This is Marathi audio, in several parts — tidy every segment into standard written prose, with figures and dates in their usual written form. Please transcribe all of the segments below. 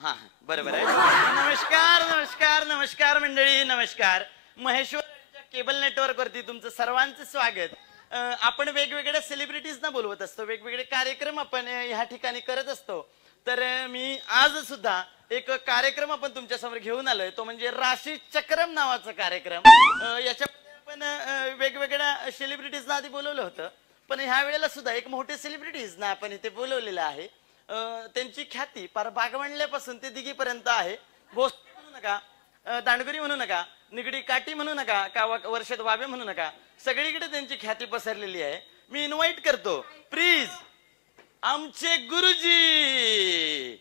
हा बरोबर आहे. नमस्कार नमस्कार नमस्कार मंडळी, नमस्कार. महेश्वर केबल नेटवर्क वरती तुमचं सर्वांचं स्वागत. आपण वेगवेगळ्या सेलिब्रिटीजना बोलवत असतो, वेगवेगळे कार्यक्रम आपण ह्या ठिकाणी करत असतो. तर मी आज सुद्धा एक कार्यक्रम आपण तुमच्या समोर घेऊन आलोय, तो म्हणजे राशी चक्रम नावाचा कार्यक्रम. याच्यामध्ये आपण वेगवेगळ्या सेलिब्रिटीजना आधी बोलवलं होतं, पण ह्या वेळेला सुद्धा एक मोठे सेलिब्रिटीजना आपण इथे बोलवलेलं आहे. त्यांची ख्याती पार बागवणल्यापासून ते दिघीपर्यंत आहे. भोसले म्हणू नका, दांडगुरी म्हणू नका, निगडी काठी म्हणू नका, का वर्षात वाबे म्हणू नका, सगळीकडे त्यांची ख्याती पसरलेली आहे. मी इन्व्हाइट करतो प्लीज आमचे गुरुजी.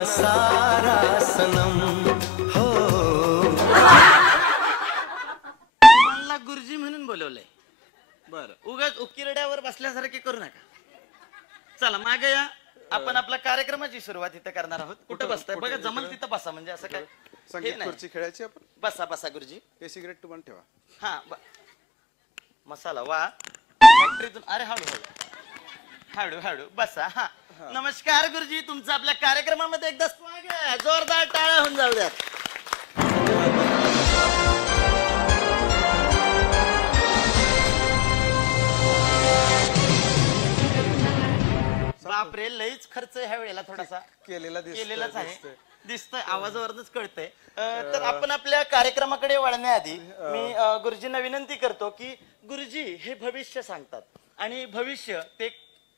सारा सनम हो, मला गुरुजी म्हणून बोलवलंय. बरं, उगाच उकिरड्यावर बसल्यासारखे करू नका. चला मागे या, आपण आपल्या कार्यक्रमाची सुरुवात इथं करणार आहोत. कुठं बसताय बघा, जमल तिथं बसा, म्हणजे असं काय संगीत खुर्ची खेळायची आपण. बसा बसा गुरुजी. हे सिगरेट तुम्हाला ठेवा. हा मसाला वा फॅक्टरीतून. अरे हळू हळू हळू हळू बसा. हा नमस्कार गुरुजी, तुमचं आपल्या कार्यक्रमामध्ये एकदा स्वागत. जोरदार टाळ्या होऊन जाऊ द्या. बापरे, लईच खर्च ह्या वेळेला थोडासा केलेलाच आहे, दिसतंय, आवाजावरच कळतंय. तर आपण आपल्या कार्यक्रमाकडे वळण्याआधी मी गुरुजींना विनंती करतो की गुरुजी हे भविष्य सांगतात, आणि भविष्य ते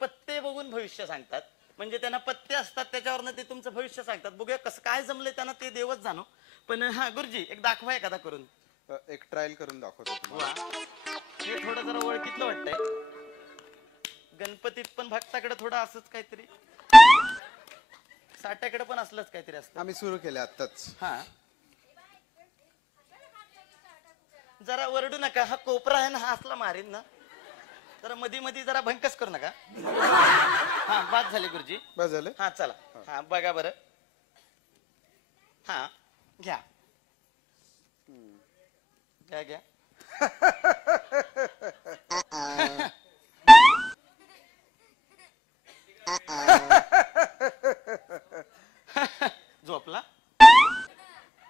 पत्ते बघून भविष्य सांगतात. म्हणजे त्यांना पत्ते असतात, त्याच्यावरनं ते तुमचं भविष्य सांगतात. बघूया कसं काय जमलंय त्यांना, ते देवच जाणो. पण हा गुरुजी एक दाखवा एखादा करून. एक ट्रायल करून दाखवतो. हे थोडं जरा ओळखीतलं वाटतंय. गणपतीत पण भक्ताकडे थोडं असंच काहीतरी, साठ्याकडे पण असलंच काहीतरी असतं. आम्ही सुरू केले आताच. हा जरा वरडू नका, हा कोपरा आहे ना, हा असला मारीन ना. जरा मध्ये मध्ये जरा भंकस करू नका. हा बाद झाले गुरुजी, बस झाले. हा चला. हा बघा बरं. हा घ्या घ्या घ्या. झोपला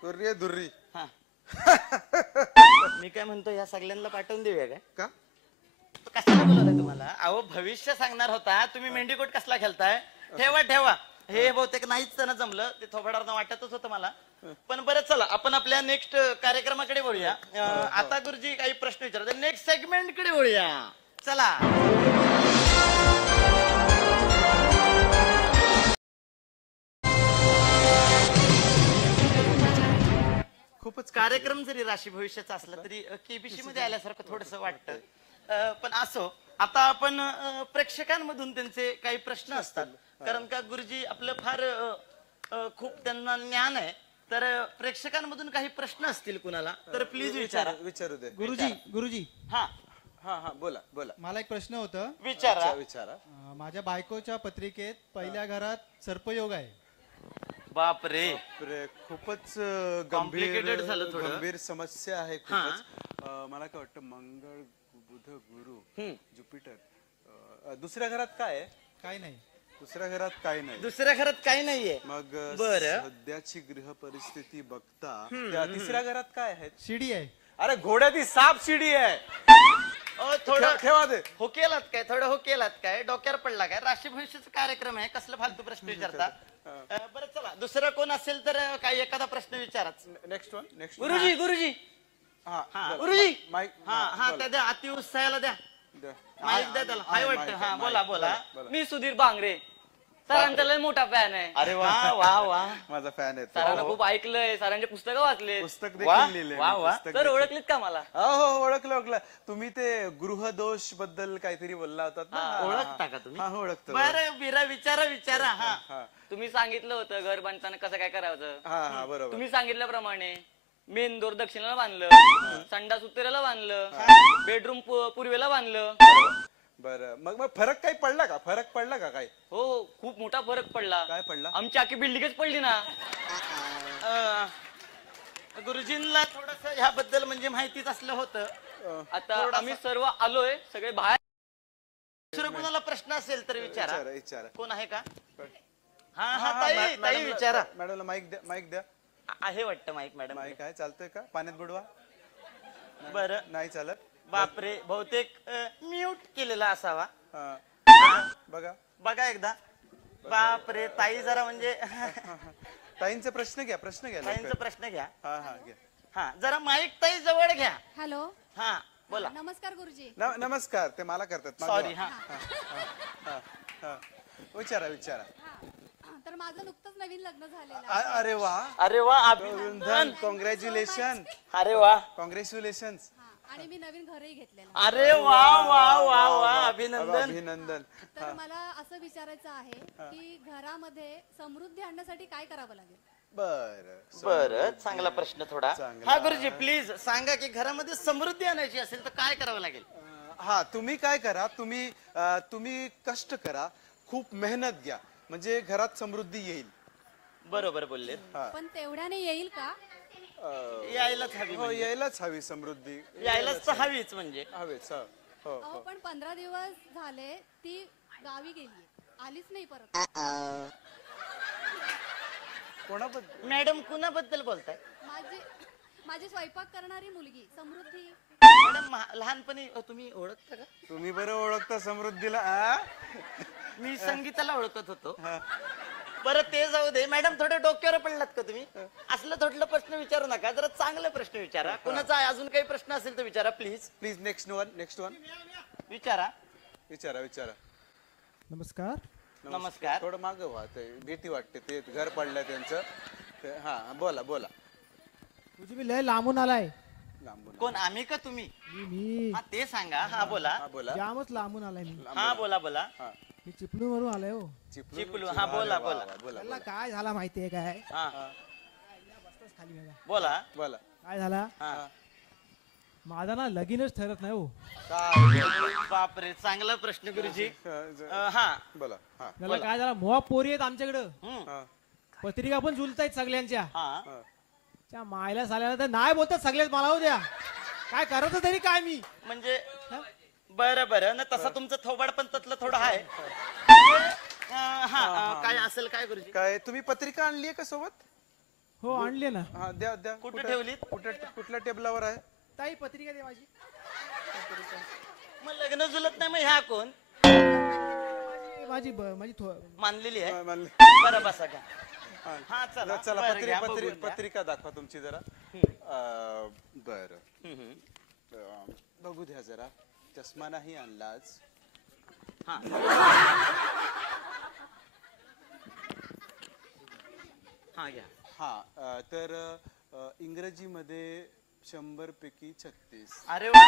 दुर्री दुर्री. हा मी काय म्हणतो, या सगळ्यांना पाठवून देऊया काय? का कशाला बोलवलंय तुम्हाला? अहो भविष्य सांगणार होता तुम्ही, मेंढीकोट कसला खेळताय? ठेवा ठेवा. हे बहुतेक नाहीच त्यांना जमलं, ते थोबाडावर वाटतच होतं मला. पण बरं चला, आपण आपल्या नेक्स्ट कार्यक्रमाकडे वळूया. आता गुरुजी काही प्रश्न विचारतात, नेक्स्ट सेगमेंट कडे वळूया. चला. खूपच कार्यक्रम जरी राशी भविष्याचा असला तरी केबीसी मध्ये आल्यासारखं थोडस वाटतं. पण असो, आता आपण प्रेक्षकांमधून त्यांचे काही प्रश्न असतात, कारण का गुरुजी आपलं फार खूप त्यांना ज्ञान आहे. तर प्रेक्षकांमधून काही प्रश्न असतील कुणाला तर प्लीज विचारू दे. गुरुजी. हा हा हा बोला बोला. मला एक प्रश्न होता. विचारा. माझ्या बायकोच्या पत्रिकेत पहिल्या घरात सर्पयोग आहे. बाप रे, खूपच गंभीर समस्या आहे. मला काय वाटतं, मंगळ बुध गुरु ज्युपिटर. दुसऱ्या घरात काय आहे? काय नाही. दुसऱ्या घरात काय नाही. दुसऱ्या घरात काही नाहीये. मग बरं, सध्याची गृह परिस्थिती बघता तिसऱ्या घरात काय आहे? शिडी आहे. अरे घोड्याची साप शिडी आहे. थोडं ठेवा दे. हो केलात काय? थोडं हो केलात काय? डोक्यावर पडला काय? राशी भविष्याचा कार्यक्रम आहे, कसलं फालतू प्रश्न विचारता? बरं चला, दुसरं कोण असेल तर काही एखादा प्रश्न विचाराच. नेक्स्ट गुरुजी. गुरुजी माईक. हा त्या द्या, अति उत्साहाला द्या माईक द्या त्याला. हाय वाटतं. हा बोला बोला. मी सुधीर बांगरे, सरांचा लय मोठा फॅन आहे. अरे वा वा वा, माझा फॅन आहे. सरांना खूप ऐकलंय, सरांचे पुस्तकं वाचले. पुस्तक देखील लिहिले. सर ओळखलीत का मला? हो ओळखलं. तुम्ही ते गृहदोष बद्दल काहीतरी बोलला होतात ना. ओळखता का तुम्ही? हा ओळखतो. बरं बिरा विचारा. हा तुम्ही सांगितलं होतं घर बांधताना कसं काय करायचं. हा बरोबर. तुम्ही सांगितल्याप्रमाणे मेन दोर दक्षिणेला बांधलं, संडास उत्तरेला बांधलं, बेडरूम पूर्वेला बांधलं. बरं, मग फरक काही पडला का? काही? हो खूप मोठा फरक पडला. काय पडला? आमची आखी बिल्डिंगच पडली ना. गुरुजींना थोडस ह्याबद्दल म्हणजे माहितीच असलं होतं. आता आम्ही सर्व आलोय सगळे बाहेर. दुसरं कोणाला प्रश्न असेल तर विचारा. विचारा. कोण आहे का? हा ताई विचारा. मॅडमला माईक द्या. आहे वाटतं माईक मॅडम. माईक आहे, चालतंय का? पाण्यात बुडवा. बरं. नाही चालत. बापरे, बहुतेक म्यूट केलेला असावा. बघा एकदा. बापरे, ताई जरा म्हणजे ताईंचा प्रश्न घ्या ताईंचा प्रश्न घ्या. घ्या. हा, जरा माईक ताई जवळ घ्या. हॅलो. हा बोला. नमस्कार गुरुजी. नमस्कार. ते मला करतात. सॉरी. हा विचारा. तर माझं नुकतंच नवीन लग्न झालेलं अरे वा. अरे वा, अभिनंदन. कॉंग्रॅच्युलेशन. अरे वा. कॉंग्रॅच्युलेशन. आणि मी नवीन घरही घेतलेलं. अरे वा वा वा वा, अभिनंदन. तर मला असं विचारायचं आहे की घरामध्ये समृद्धी आणण्यासाठी काय करावं लागेल? बर, चांगला प्रश्न थोडा. चांगला. हा गुरुजी प्लीज सांगा की घरामध्ये समृद्धी आणायची असेल तर काय करावं लागेल? हा, तुम्ही काय करा, तुम्ही कष्ट करा, खूप मेहनत घ्या, म्हणजे घरात समृद्धी येईल. बरोबर बोलले. पण तेवढ्याने येईल का? यायलाच हवी हो, म्हणजे. यायलाच हवी समृद्धी. यायलाच तर हवीच म्हणजे. हवेच. हो. अहो पण 15 दिवस झाले ती गावी गेली, आलीच नाही परत. कोणाबद्दल? मॅडम कुणाबद्दल बोलताय? माझी स्वयंपाक करणारी मुलगी समृद्धी. मॅडम लहानपणी तुम्ही ओळखता का? तुम्ही बरं ओळखता समृद्धीला. मी संगीताला ओळखत होतो. बरं ते जाऊ दे. मॅडम थोडे डोक्यावर पडलात का तुम्ही? असलं थोडलं प्रश्न विचारू नका, जरा चांगले प्रश्न विचारा. कोणाचा अजून काही प्रश्न असेल तर विचारा प्लीज. Next one. विचारा. नमस्कार. थोडं मागं व्हा, ते भीती वाटते, ते घर पडलंय त्यांचं. हा, बोला. तुझी मी लय लांबून आलाय. लांबून. कोण, आम्ही का तुम्ही? मी हा ते सांगा. हा बोला. बोला. जामच लांबून आलाय मी. हा बोला. मी चिपळूण वरून आलाय हो. चिपळूण. हा बोला. त्याला काय झाला माहितीये काय? हा बसताच खाली बघा. बोला. काय झाला? हा. माझा ना लगीनच ठरत नाही हो. बापरे, चांगला प्रश्न गुरुजी. हा बोला. त्याला काय झाला, मोहा पोरी आहेत आमच्याकडं. हम्म. पत्रिका पण झुलतायत सगळ्यांच्या. हा त्या मायला झाल्याला तर नाही बोलतात सगळेच, मला हो द्या. काय करायचं तरी काय मी? म्हणजे बरं ना, तसा तुमचं थोबाड पण ततलं थोडं आहे. काय असेल काय गुरुजी? काय तुम्ही पत्रिका आणली आहे का सोबत? हो आणले ना. हा, द्या. कुठे ठेवलीत? कुठल्या टेबलावर आहे? ताई पत्रिका दे माझी. मग लग्न जुलत नाही, मग ह्या कोण? माझी मानलेली आहे. मानली. बरं बसा का. हा चला. चला, बरं, घ्या, बघून घ्या. पत्रिका दाखवा तुमची जरा. बर. बघू द्या जरा. चष्मा नाही आणला आज. हा घ्या. हा, तर इंग्रजीमध्ये 100 पैकी 36. अरे वा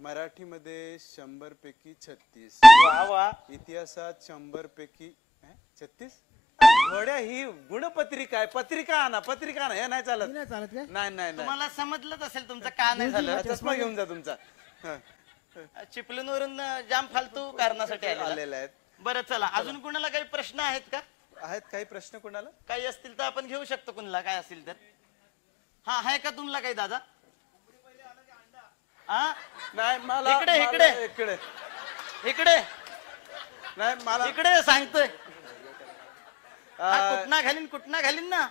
मराठीमध्ये 100 पैकी 36. वा. इतिहासात 100 पैकी 36. थोड्या ही गुणपत्रिका आहे. पत्रिका आणा. हे नाही चालत. नाही चालत काय? नाही. तुम्हाला समजलंच असेल तुमचं का नाही झालं. चष्मा घेऊन जा तुमचा. चिपळूण वरून जाम फालतू कारणासाठी आलेला आहेत. बरं चला, अजून कुणाला काही प्रश्न आहेत का? आहेत काही प्रश्न कोणाला? काही असतील तर आपण घेऊ शकतो कुणाला काय असतील तर. हा आहे का तुम्हाला काही दादा? हा नाही मला इकडे नाही मला इकडे सांगतोय. कुठना घालीन ना.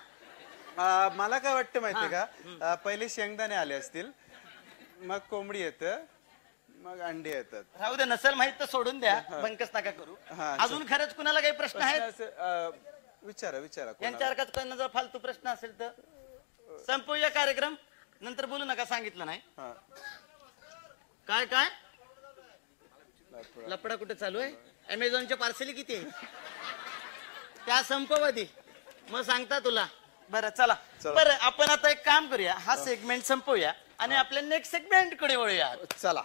मला काय वाटतं माहितीये का, पहिले शेंगदाणे आले असतील, मग कोंबडी येतं, मग अंडे येतात. राहू दे, नसेल माहित तर सोडून द्या, बंकस नका करू. अजून खरंच कुणाला काही प्रश्न आहेत? विचारा. यांच्या अर्काच कोणाला जर फालतू प्रश्न असेल तर संपवूया कार्यक्रम, नंतर बोलू नका, सांगितलं नाही. काय लपडा कुठे चालू आहे? अमेझॉनच्या पार्सली किती आहे त्या संपव आधी, मग सांगता तुला. बरं चला. बरं आपण आता एक काम करूया, हा सेगमेंट संपवूया आणि आपल्या नेक्स्ट सेगमेंट कडे वळूया. चला.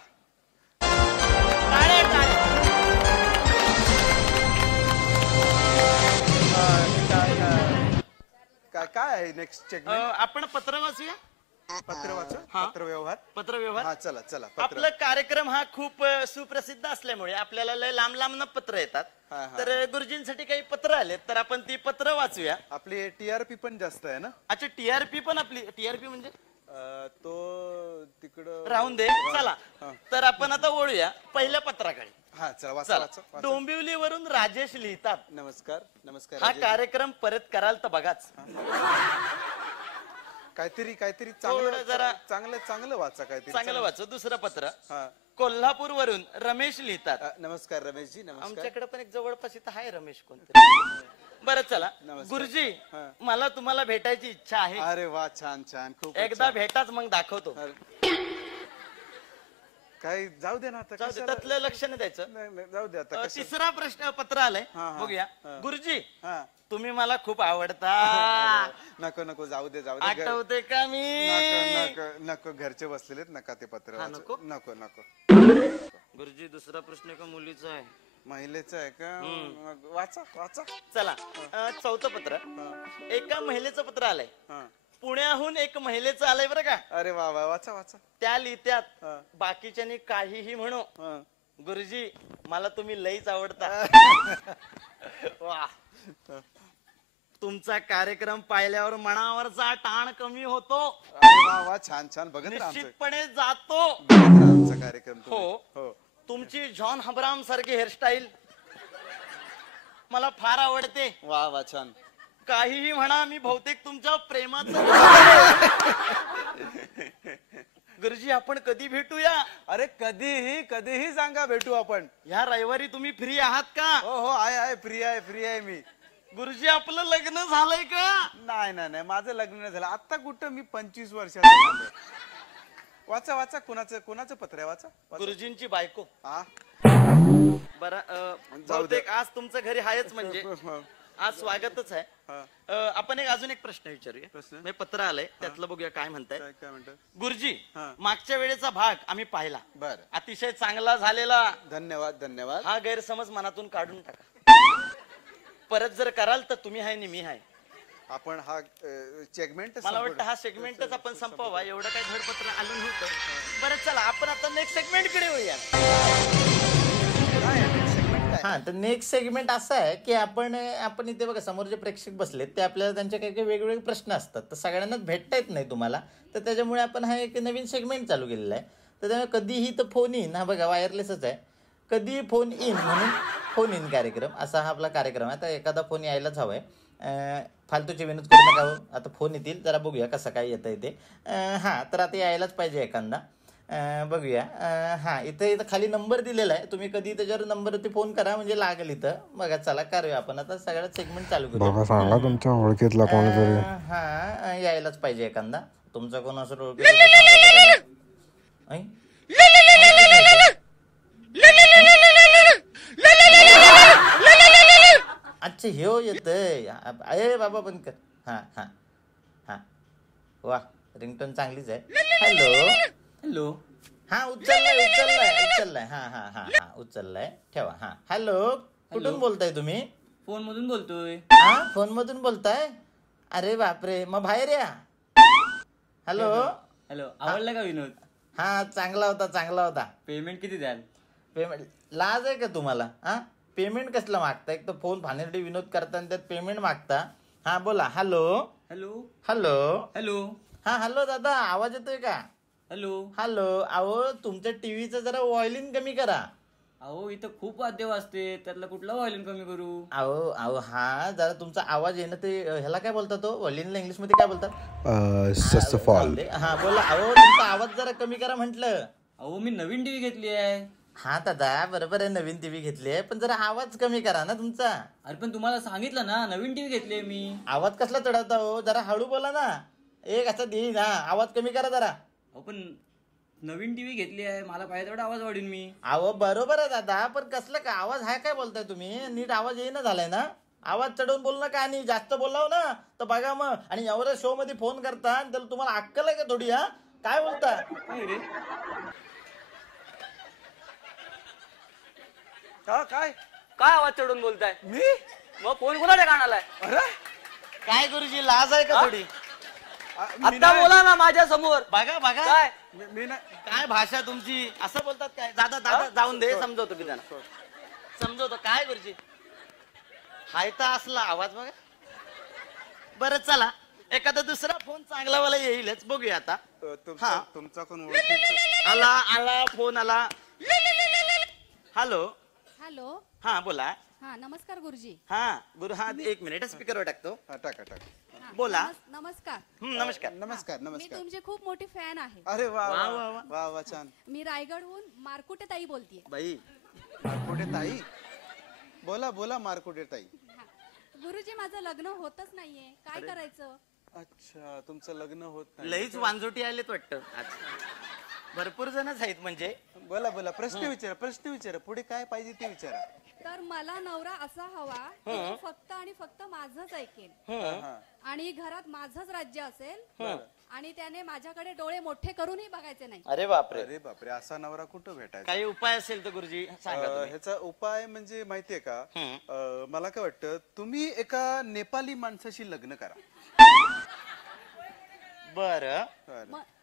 काय आहे नेक्स्ट सेगमेंट? आपण पत्र वाचूया. पत्र वाचा. हा. पत्रव्यवहार. पत्रव्यवहार. हा चला चला पत्र. आपला कार्यक्रम हा खूप सुप्रसिद्ध असल्यामुळे आपल्याला लय लांब लांब पत्र येतात. हा, हा. तर गुरुजींसाठी काही पत्र आलेत तर आपण ती पत्र वाचूया. आपली TRP पण जास्त आहे ना. अच्छा टीआरपी पण आपली टीआरपी म्हणजे तो तिकडं राहून दे चला. हा. तर आपण आता वळूया पहिल्या पत्राकडे. हा चला वाचा चला वाचा वाचा. डोंबिवलीवरून राजेश लिहितात. नमस्कार नमस्कार हा राजेश. कार्यक्रम परत कराल तर बघाच. काहीतरी काहीतरी थोडं चांगलं जरा- चांगलं चांगलं वाचा काहीतरी चांगलं वाचू. दुसरं पत्र हा. कोल्हापूर वरून रमेश लिहितात. नमस्कार रमेशजी नमस्कार. आमच्याकडे पण एक जवळपास इथं आहे रमेश कोणतरी. बरं चला नमस्कार. गुरुजी हा. मला तुम्हाला भेटायची इच्छा आहे. अरे वा छान छान खूप एकदा भेटाच मग दाखवतो. काय जाऊ दे ना आता जाऊ दे, कशाला- त्यातलं लक्ष नाही द्यायचं. नाही, नाही, जाऊ दे आता कशाला- तिसरा प्रश्न पत्र आलंय हा, हा. बघूया. हा. गुरुजी हा. तुम्ही मला खूप आवडता. नको नको जाऊ दे जाऊ दे घर- आठवते का मी? नको नको नको घरचे बसलेलेत नका ते पत्र हा, वाचू. नको? नको नको गुरुजी दुसरा प्रश्न का मुलीचा आहे? महिलेचं आहे का मग वाचा वाचा. चला चौथं पत्र. एका महिलेचं पत्र आलंय. हा. पुण्याहून एक महिलेचं आलंय बरं का. अरे वा वा वाचा वाचा. त्या लिहित्यात हा. बाकीच्यानी काहीही म्हणू हा. गुरुजी मला तुम्ही लईच आवडता. वा तुमचा कार्यक्रम पाहिल्यावर मनावरचा ताण कमी होतो. अरे वा वा छान छान बघत राहा आमचं निश्चितपणे जातो. बघत राहा आमचा कार्यक्रम तुम्ही. हो. हो तुमची जॉन हब्राम सारखी हेअरस्टाईल मला फार आवडते. वा वा छान. काहीही म्हणा मी बहुतेक तुमच्या प्रेमाचं. गुरुजी आपण कधी भेटूया? अरे कधीही कधीही सांगा भेटू आपण. ह्या रविवारी तुम्ही फ्री आहात का? हो हो आहे फ्री आहे मी. गुरुजी आपलं लग्न झालंय का? नाही नाही नाही माझं लग्न नाही झालं आता. कुठं मी 25 वर्षाचा झालोय. वाचा वाचा कोणाचं पत्र आहे वाचा वाचा. गुरुजींची बायको. हा बरं जाऊ दे. बहुतेक आज तुमचं घरी आहेच म्हणजे हा. आज स्वागतच आहे. हा. आपण अजून एक प्रश्न विचारूया. प्रश्न? म्हणजे पत्र आलंय त्यातलं बघूया काय म्हणताय. काय म्हणतात. गुरुजी हा. मागच्या वेळेचा भाग आम्ही पाहिला. बर अतिशय चांगला झालेला. धन्यवाद धन्यवाद. हा गैरसमज मनातून काढून टाका. परत जर कराल तर तुम्ही हाय आणि मी हाय. आपण हा सेगमेंट मला वाटतं हा सेगमेंटच आपण संपवा. एवढं काही धडपत्र आलं नव्हतं. बरं चला आपण आता नेक्स्ट सेगमेंट कडे वळूया. हा तर नेक्स्ट सेगमेंट असं आहे की आपण इथे बघा समोर जे प्रेक्षक बसलेत ते आपल्याला त्यांचे काही काही वेगवेगळे प्रश्न असतात तर सगळ्यांनाच भेटता येत नाही तुम्हाला. तर त्याच्यामुळे आपण हा एक नवीन सेगमेंट चालू केलेला आहे. तर त्यामुळे कधीही तर फोन इन. हा बघा वायरलेसच आहे. कधी फोन इन म्हणून फोन इन कार्यक्रम असा हा आपला कार्यक्रम आहे. आता एखादा फोन यायलाच हवाय. फालतूचे विनोद करू नका. आता फोन येतील जरा बघूया कसं काय येतं इथे. हा तर आता यायलाच पाहिजे एखादा. बघूया. हा इथं खाली नंबर दिलेला आहे. तुम्ही कधी त्याच्यावर नंबरवरती फोन करा म्हणजे लागेल इथं. बघा चला करूया आपण आता सगळ्यात सेगमेंट चालू करू. बघा सांगा तुमच्या ओळखीतला कोणीतरी. हा यायलाच पाहिजे एखादा. तुमचा कोण असं ओळखीत अच्छा हे येतय. अरे बाबा बंद कर. हा हा हा वा रिंगटोन चांगलीच आहे. Hello hello. हा उचललाय. हा हा हा हा उचललाय ठेवा. हा हॅलो कुठून बोलताय तुम्ही? फोन मधून बोलतोय. हा फोन मधून बोलताय. अरे बापरे मग बाहेर या. हॅलो. हॅलो आवडला का विनोद? हा चांगला होता. पेमेंट किती द्याल? पेमेंट लाज आहे का तुम्हाला? हा पेमेंट कसलं मागता? एक तर फोन फानेरडी विनोद करताना त्यात पेमेंट मागता. हा बोला. Hello hello. हॅलो. हॅलो. हा हॅलो दादा आवाज येतोय का? हॅलो. हॅलो. अहो तुमच्या टीव्हीचं जरा वॉल्यूम कमी करा. अहो इथं खूप वाद्य वाजते त्यातला कुठला व्हॉल्यूम कमी करू? अहो हा जरा तुमचा आवाज येणं ते ह्याला काय बोलतात तो व्हॉल्यूमला इंग्लिश मध्ये काय बोलतात? ससफॉल. हा बोला. अहो तुमचा आवाज जरा कमी करा म्हटलं. अहो मी नवीन टीव्ही घेतली आहे. हा दादा बरोबर आहे नवीन टीव्ही घेतली आहे पण जरा आवाज कमी करा ना तुमचा. अरे पण तुम्हाला सांगितलं ना नवीन टीव्ही घेतली मी. आवाज कसला चढवता हो? जरा हळू बोला ना. एक असं देईन. हा आवाज कमी करा जरा. अहो पण नवीन टीव्ही घेतली आहे मला पाहिजे तेवढा आवाज वाढीन मी. अहो बरोबर आहे दादा पण कसलं का आवाज हाय काय बोलताय तुम्ही? नीट आवाज येईना झालाय ना. आवाज चढवून बोल ना का आणि जास्त बोलाव ना तर बघा मग. आणि एवढ्या शो मध्ये फोन करता तर तुम्हाला अक्कल आहे का थोडी? हा काय बोलता? काय रे? हा काय काय आवाज चढून बोलताय? मी मग फोन कोणाच्या कानाला आहे? अरे काय गुरुजी लाज आहे का थोडी? मी आता नाही- बोला ना माझ्या समोर बघा बघा काय मी नाही काय भाषा तुमची असं बोलतात काय दादा दादा जाऊन दे समजवतो की त्यांना समजवतो काय गुरुजी हायता असला आवाज बघा बरं चला एखादा दुसरा फोन चांगला वाला येईलच बघूया आता हा. तुमचा कोण ओळखीचा आला आला फोन आला हॅलो हॅलो हा बोला हा नमस्कार गुरुजी. हा गुरु हा एक मिनिट स्पीकरवर टाकतो हा, टाका टाका हा, बोला. नमस्कार. नमस्कार नमस्कार मी नमस्कार तुमची खूप मोठी फॅन आहे. अरे वा वा, वा वा, वा. वा वा छान मी रायगडहून मारकुटे ताई बोलतीये. बाई मारकुटे ताई बोला बोला मारकुटे ताई गुरुजी माझं लग्न होतच नाहीये, काय करायचं? अच्छा तुमचं लग्न होत नाही लईच वांजोटी आलेत वाटतं आज भरपूर जणच आहेत म्हणजे बोला बोला प्रश्न विचारा पुढे काय पाहिजे ते विचारा तर मला नवरा असा हवा की तो फक्त आणि फक्त माझंच ऐकेल हा. आणि घरात माझंच राज्य असेल आणि त्याने माझ्याकडे डोळे मोठे करूनही बघायचे नाही. अरे बापरे अरे बापरे असा नवरा कुठं भेटायचा काही उपाय असेल तर गुरुजी सांगा तुम्ही. ह्याचा उपाय म्हणजे माहितीये का मला काय वाटतं तुम्ही एका नेपाली माणसाशी लग्न करा बरं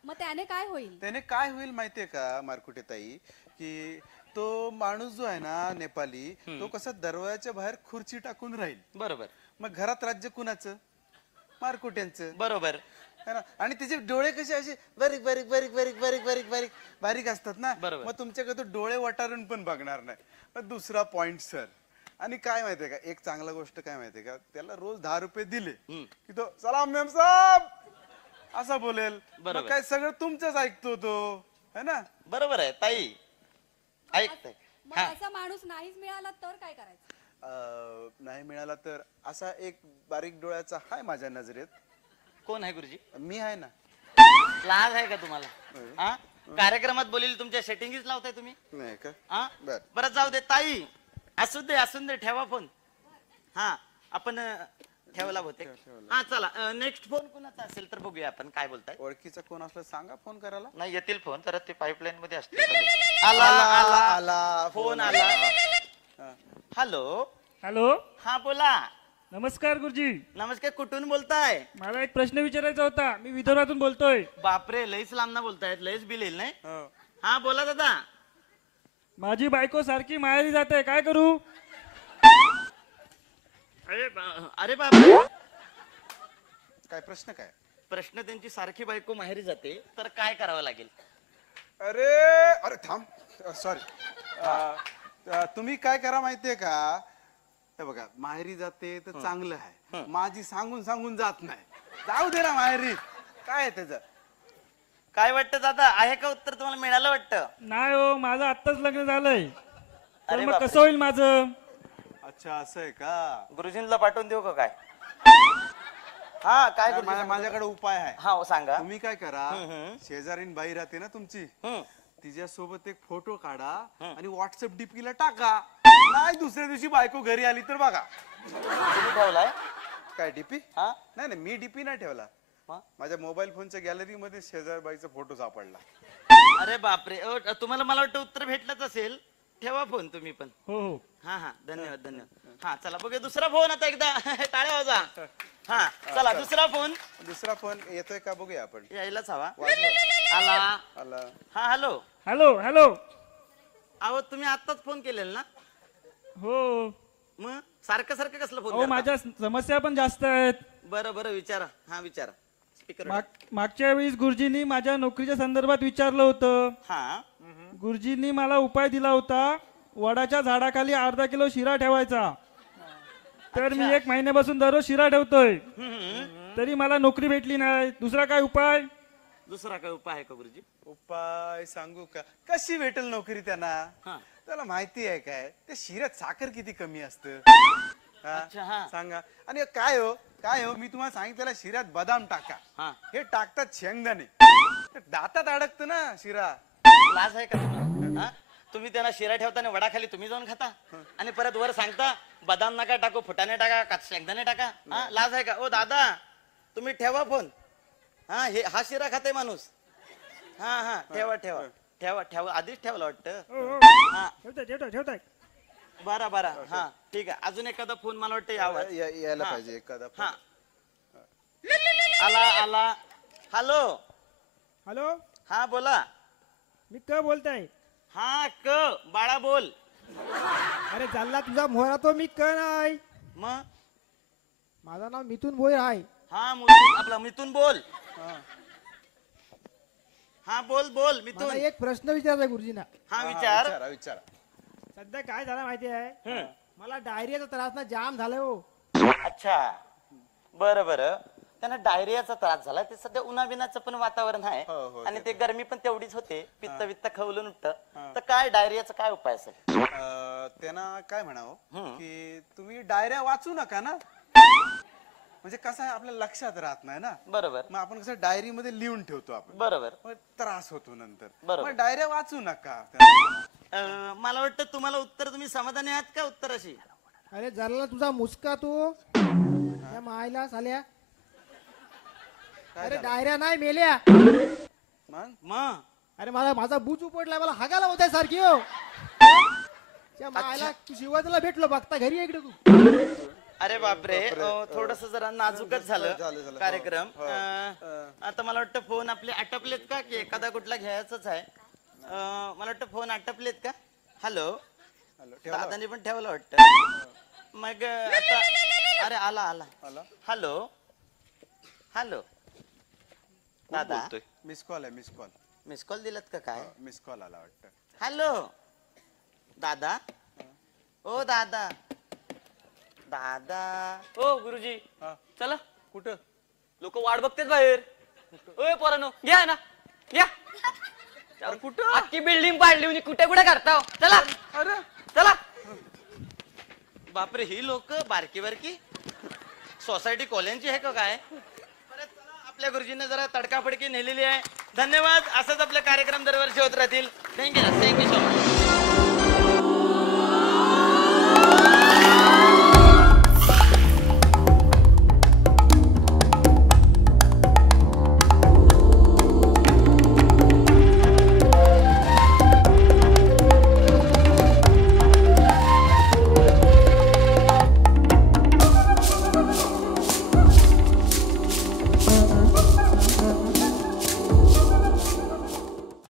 मग त्याने काय होईल? त्याने काय होईल माहितीये का मारकुटे ताई की तो माणूस जो आहे ना नेपाली तो कसा दरवाजाच्या बाहेर खुर्ची टाकून राहील बरोबर मग घरात राज्य कुणाचं मारकुट्यांचं बरोबर है ना आणि त्याचे डोळे कसे असे बारीक बारीक बारीक बारीक बारीक बारीक बारीक बारीक असतात ना बरोबर. मग तुमच्याकडे तो डोळे वटारून पण बघणार नाही मग दुसरा पॉइंट सर आणि काय माहितीये का एक चांगला गोष्ट काय माहितीये का त्याला रोज 10 रुपये दिले की तो सलाम मेम साहब असा बोलेल बरोबर. मग काय सगळं तुमचंच ऐकतो तो है ना बरोबर आहे ताई ऐकतय मग असा माणूस नाहीच मिळाला तर काय करायचं? नाही मिळाला तर असा एक बारीक डोळ्याचा हाय माझ्या नजरेत कोण आहे गुरुजी मी आहे ना लाज आहे का तुम्हाला हा कार्यक्रमात बोलेल तुमच्या सेटिंगच लावताय तुम्ही नाही का हा बर. बरं जाऊ दे ताई असून दे ठेवा फोन हा आपण ठेवला होते हा चला नेक्स्ट फोन कोणाचा असेल तर बघूया आपण काय बोलताय ओळखीचा कोण असलं सांगा फोन करायला नाही येतील फोन तर ते पाईपलाईन मध्ये असतील आला आला आला फोन आला हॅलो हॅलो हा बोला नमस्कार गुरुजी. नमस्कार कुठून बोलताय मला एक प्रश्न विचारायचा होता. मी विदर्भातून बोलतोय. बापरे लईच लांब ना बोलतायत लईच बिल येईल नाही हो. हा बोला दादा माझी बायको सारखी माहेरी जाते, काय करू? अरे बापरे काय प्रश्न काय प्रश्न त्यांची सारखी बायको माहेरी जाते तर काय करावं लागेल अरे अरे थांब सॉरी तुम्ही काय करा माहितीये का हे बघा माहेरी जाते तर चांगलं आहे माझी सांगून सांगून जात नाही जाऊ दे ना माहेरी काय आहे त्याचं काय वाटतं दादा आहे का उत्तर तुम्हाला मिळालं वाटतं नाही हो, माझं आत्ताच लग्न झालंय. तर अरे मग बापरे. कसं होईल माझं? अच्छा असं आहे का गुरुजींना पाठवून देऊ का काय हा काय गुरुजी? माझ्याकडे उपाय आहे हा हो, सांगा तुम्ही काय करा शेजारीन बाई राहते ना तुमची तिच्या सोबत एक फोटो काढा आणि व्हॉट्सअप डीपीला टाका नाही दुसऱ्या दिवशी बायको घरी आली तर बघा तुम्ही ठेवलाय काय डीपी हा नाही नाही मी डीपी नाही ठेवला हा? माझ्या मोबाईल फोनच्या गॅलरी मध्ये शेजारबाईचा फोटो सापडला अरे बापरे तुम्हाला मला वाटतं उत्तर भेटलंच असेल ठेवा फोन तुम्ही पण हो हो. हा हा धन्यवाद धन्यवाद हा चला बघूया दुसरा फोन आता एकदा टाळ्या वाजा हा चला दुसरा फोन येतोय का बघूया आपण यायलाच हवा वाजवा. आला आला हा हॅलो हॅलो हॅलो. अहो तुम्ही आत्ताच फोन केलेला ना हो मग सारखं सारखं कसलं हो, फोन माझ्या समस्या पण जास्त आहेत. बरं बरं विचारा हा विचारा स्पीकर मागच्या वेळेस गुरुजींनी माझ्या नोकरीच्या संदर्भात विचारलं होतं. हा गुरुजींनी मला उपाय दिला होता वडाच्या झाडाखाली अर्धा किलो शिरा ठेवायचा. तर मी 1 महिन्यापासून दररोज शिरा ठेवतोय तरी मला नोकरी भेटली नाही. दुसरा काय उपाय? दुसरा काय उपाय आहे का गुरुजी उपाय सांगू का कशी भेटेल नोकरी त्यांना हा. त्याला माहिती आहे काय त्या शिऱ्यात साखर किती कमी असतं अच्छा, हा. सांगा आणि काय हो मी तुम्हाला सांगितलं शिऱ्यात बदाम टाका हा हे टाकतात शेंगदाणे ते दातात अडकतं ना शिरा लाज आहे का तुम्हाला हा? तुम्ही त्यांना शिरा ठेवताना वडाखाली तुम्ही जाऊन खाता आणि परत वर सांगता बदाम नका टाकू फुटाणे टाका का शेंगदाणे टाका हा लाज आहे का ओ दादा तुम्ही ठेवा फोन हा हा शिरा खाते माणूस हा हा ठेवा ठेवा ठेवा ठेवा आधीच ठेवला वाटतं हा ठेवताय. बरं बरं हा ठीक आहे अजून एखादा फोन मला वाटतं यावा यायला हा. पाहिजे एखादा हा आला आला हॅलो. हॅलो, हा बोला. मी क बोलताय. हा क बाळा बोल. अरे चालला तुझा मोहरा तो मी क नाही. मग माझं नाव मिथून भोईर आहे. हा आपला मिथून बोल. हा बोल बोल मला मिथून. एक प्रश्न विचारायचा गुरुजींना. हा विचार. विचारा विचारा. सध्या काय झालं माहिती आहे? हम्म. मला डायरियाचा त्रास ना जाम झालाय हो. अच्छा बरं बरं. त्यांना डायरियाचा त्रास झाला. ते सध्या उन्हाबिनाचं पण वातावरण आहे हो, हो, आणि ते गरमी पण तेवढीच होते. पित्त वित्त खवलून उठत. हा. तर काय डायरियाचा काय उपाय असेल? त्यांना काय म्हणावं हम्म. की तुम्ही डायऱ्या वाचू नका ना. म्हणजे कसं आहे आपल्या लक्षात राहत नाही ना. बरोबर मग आपण कसं डायरी मध्ये लिहून ठेवतो आपण. बरोबर. मग त्रास होतो नंतर. बरोबर. मग डायऱ्या वाचू नका. मला वाटतं तुम्हाला उत्तर तुम्ही समाधानी आहात का उत्तराशी? अरे जरला तुझा मुसका तू त्या मायला साल्या. काय अरे झालं? डायऱ्या नाही मेल्या. मग अरे माझा बूच उपडलाय. मला हागाला होत सारखी हो. त्या मायला तू शिवाजीला भेटलो बघता घरी ये इकडे तू. अरे बापरे थोडस जरा नाजूकच झालं, झालं झालं. कार्यक्रम. हो, हो. आता मला वाटतं फोन आपले आटपलेत का की एखादा कुठला घ्यायचाच आहे? मला वाटतं फोन आटपलेत का? हॅलो. हॅलो, ठेवला? दादानी पण ठेवलं वाटतं. मग आता अरे आला आला. आला? Hello hello. दादा मिस कॉल आहे. Miss call. मिस कॉल दिलात का काय? मिस कॉल आला वाटतं. हॅलो दादा. ओ दादा दादा. हो गुरुजी हा. चला. कुठं? लोक वाट बघतेत बाहेर. ओय पोरांनो घ्या ना घ्या. कुठं? अख्खी बिल्डिंग पाडली म्हणजे कुठे कुठे करता हो? चला अरे चला. बापरे ही लोक बारकी बारकी सोसायटी कॉलेजची आहे का काय? परत चला, आपल्या गुरुजींना जरा तडकाफडकी नेलेली आहे. धन्यवाद. असंच आपले कार्यक्रम दरवर्षी होत राहतील. Thank you so much.